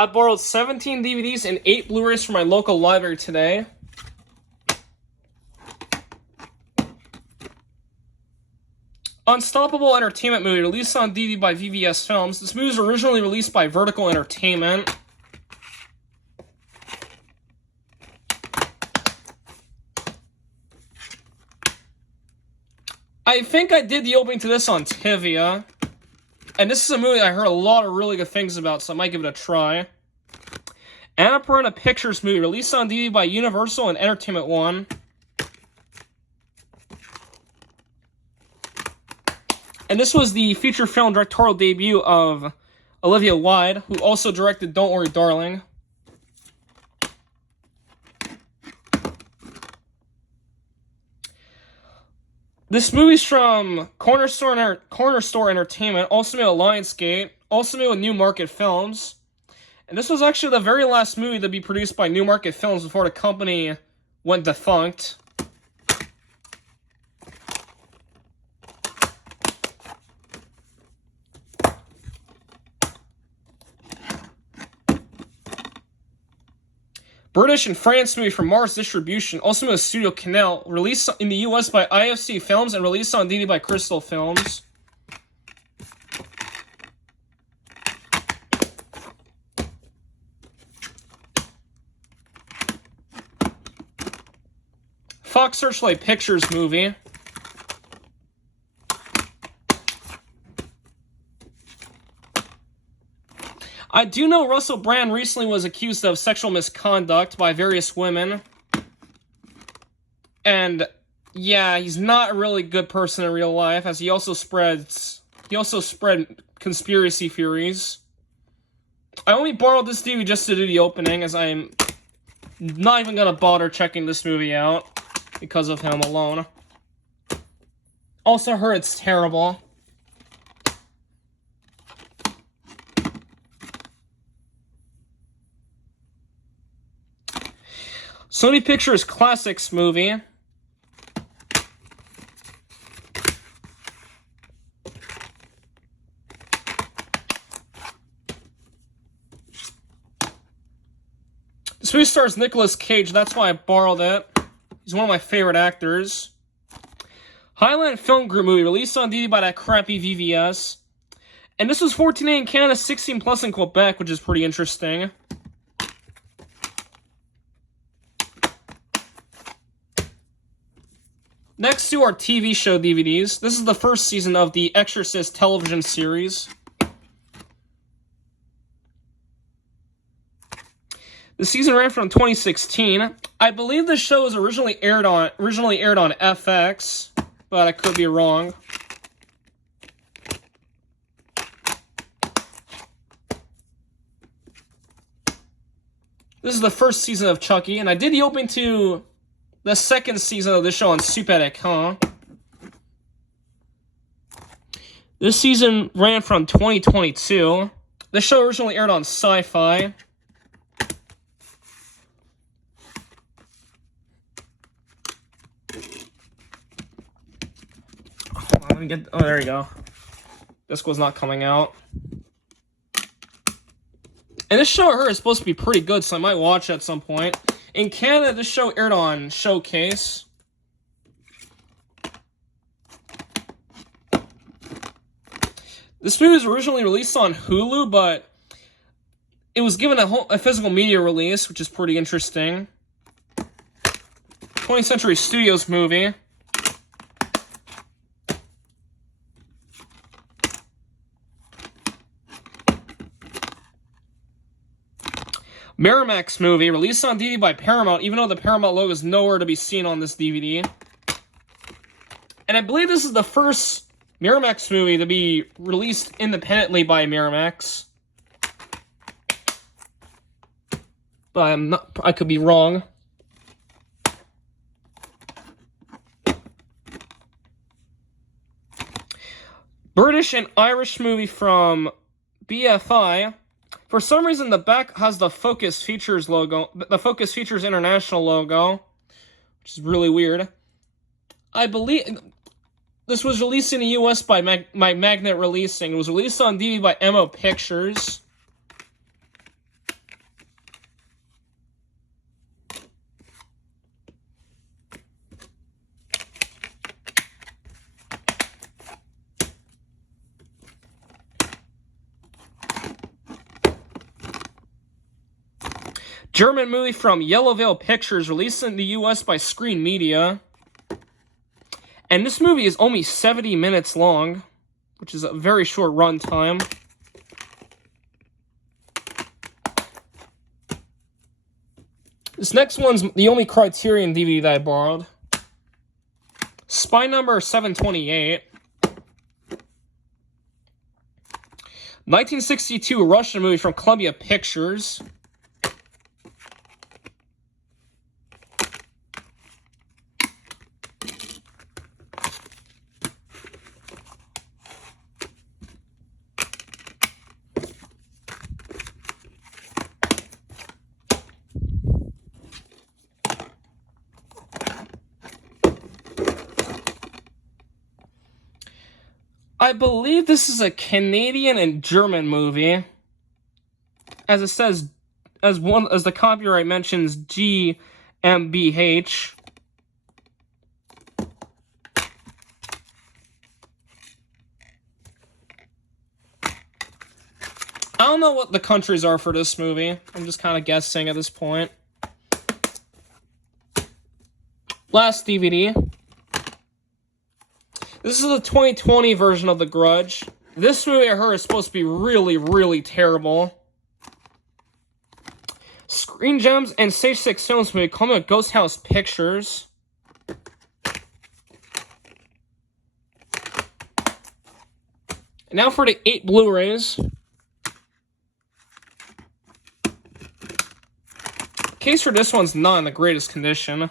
I borrowed 17 DVDs and 8 Blu-rays from my local library today. Unstoppable Entertainment movie, released on DVD by VVS Films. This movie was originally released by Vertical Entertainment. I think I did the opening to this on Tivia. And this is a movie I heard a lot of really good things about, so I might give it a try. Annapurna Pictures movie, released on DVD by Universal and Entertainment One. And this was the feature film directorial debut of Olivia Wilde, who also directed Don't Worry, Darling. This movie's from Corner Store Entertainment, also made with Lionsgate, also made with New Market Films. And this was actually the very last movie to be produced by New Market Films before the company went defunct. British and France movie from Mars Distribution, also made with Studio Canal, released in the US by IFC Films and released on DVD by Crystal Films. Fox Searchlight Pictures movie. I do know Russell Brand recently was accused of sexual misconduct by various women. And yeah, he's not a really good person in real life, as he also spread conspiracy theories. I only borrowed this DVD just to do the opening, as I'm not even gonna bother checking this movie out because of him alone. Also heard it's terrible. Sony Pictures Classics movie. This movie stars Nicolas Cage, that's why I borrowed it. He's one of my favorite actors. Highland Film Group movie, released on DVD by that crappy VVS. And this was 14A in Canada, 16 plus in Quebec, which is pretty interesting. Next to our TV show DVDs, this is the first season of the Exorcist television series. The season ran from 2016. I believe the show was originally aired on FX, but I could be wrong. This is the first season of Chucky, and I did the opening to the second season of this show on Super Écran. This season ran from 2022. This show originally aired on Sci-Fi. Hold on, let me get... Oh, there you go. This was not coming out. And this show I heard is supposed to be pretty good, so I might watch it at some point. In Canada, this show aired on Showcase. This movie was originally released on Hulu, but it was given a physical media release, which is pretty interesting. 20th Century Studios movie. Miramax movie, released on DVD by Paramount, even though the Paramount logo is nowhere to be seen on this DVD. And I believe this is the first Miramax movie to be released independently by Miramax. But I could be wrong. British and Irish movie from BFI. For some reason, the back has the Focus Features logo, the Focus Features International logo, which is really weird. I believe this was released in the US by Magnet Releasing. It was released on DVD by MO Pictures. German movie from Yellow Veil Pictures, released in the US by Screen Media. And this movie is only 70 minutes long, which is a very short run time. This next one's the only Criterion DVD that I borrowed. Spy Number 728. 1962 Russian movie from Columbia Pictures. I believe this is a Canadian and German movie. As it says, as the copyright mentions, GmbH. I don't know what the countries are for this movie. I'm just kind of guessing at this point. Last DVD. This is the 2020 version of The Grudge. This movie I heard is supposed to be really, really terrible. Screen Gems and Stage 6 Films movie coming with Ghost House Pictures. And now for the 8 Blu-rays. Case for this one's not in the greatest condition.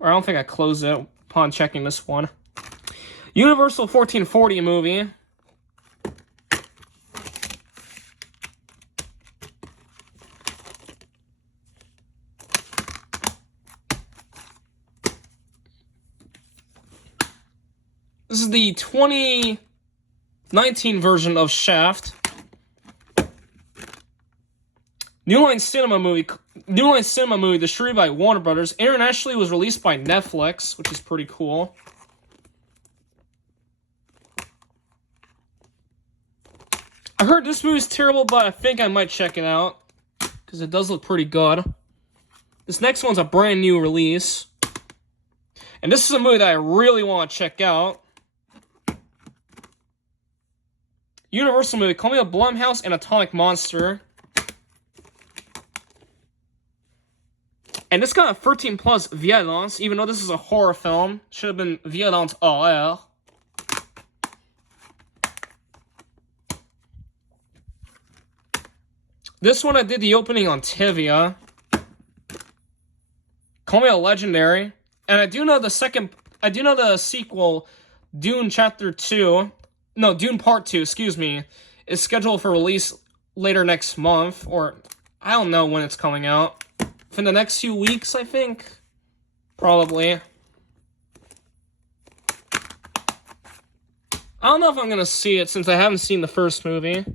Or I don't think I closed it upon checking this one. Universal 1440 movie. This is the 2019 version of Shaft. New Line Cinema movie distributed by Warner Brothers. Internationally was released by Netflix, which is pretty cool. I heard this movie's terrible, but I think I might check it out, because it does look pretty good. This next one's a brand new release. And this is a movie that I really want to check out. Universal movie, Call Me a Blumhouse and Atomic Monster. And this got a 13 plus violence, even though this is a horror film. Should have been violence RR. This one I did the opening on Tivia. Call Me a Legendary. And I do know the sequel, Dune Chapter 2. No, Dune Part 2, excuse me, is scheduled for release later next month. Or, I don't know when it's coming out. In the next few weeks, I think. Probably. I don't know if I'm going to see it since I haven't seen the first movie.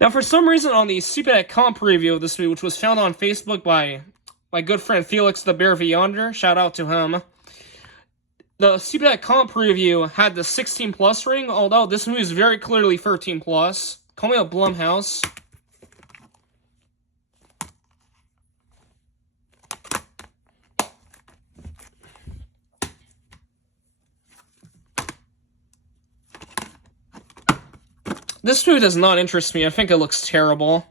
Now, for some reason, on the Super.com preview of this movie, which was found on Facebook by my good friend Felix the Bear Yonder, shout out to him, the Super.com preview had the 16 plus rating, although this movie is very clearly 13 plus. Call Me a Blumhouse. This movie does not interest me. I think it looks terrible.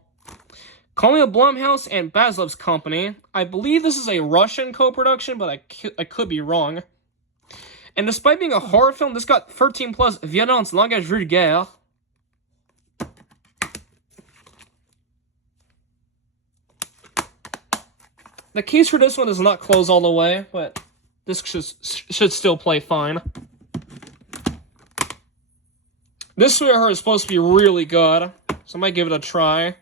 Call Me a Blumhouse and Baslev's Company. I believe this is a Russian co-production, but I could be wrong. And despite being a horror film, this got 13 plus violence langage vulgaire. The case for this one does not close all the way, but this should still play fine. This movie I heard is supposed to be really good, so I might give it a try.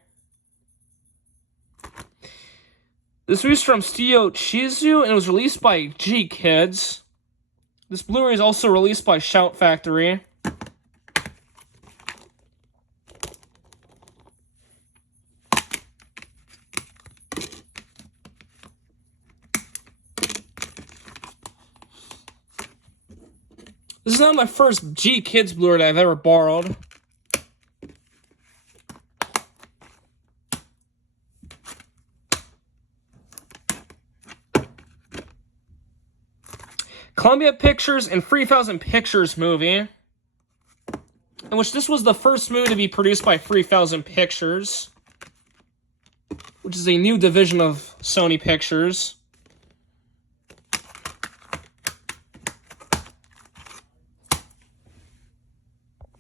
This movie's from Studio Chizu, and it was released by G Kids. This Blu-ray is also released by Shout Factory. This is not my first G Kids Blu-ray that I've ever borrowed. Columbia Pictures and 3000 Pictures movie, in which this was the first movie to be produced by 3000 Pictures, which is a new division of Sony Pictures.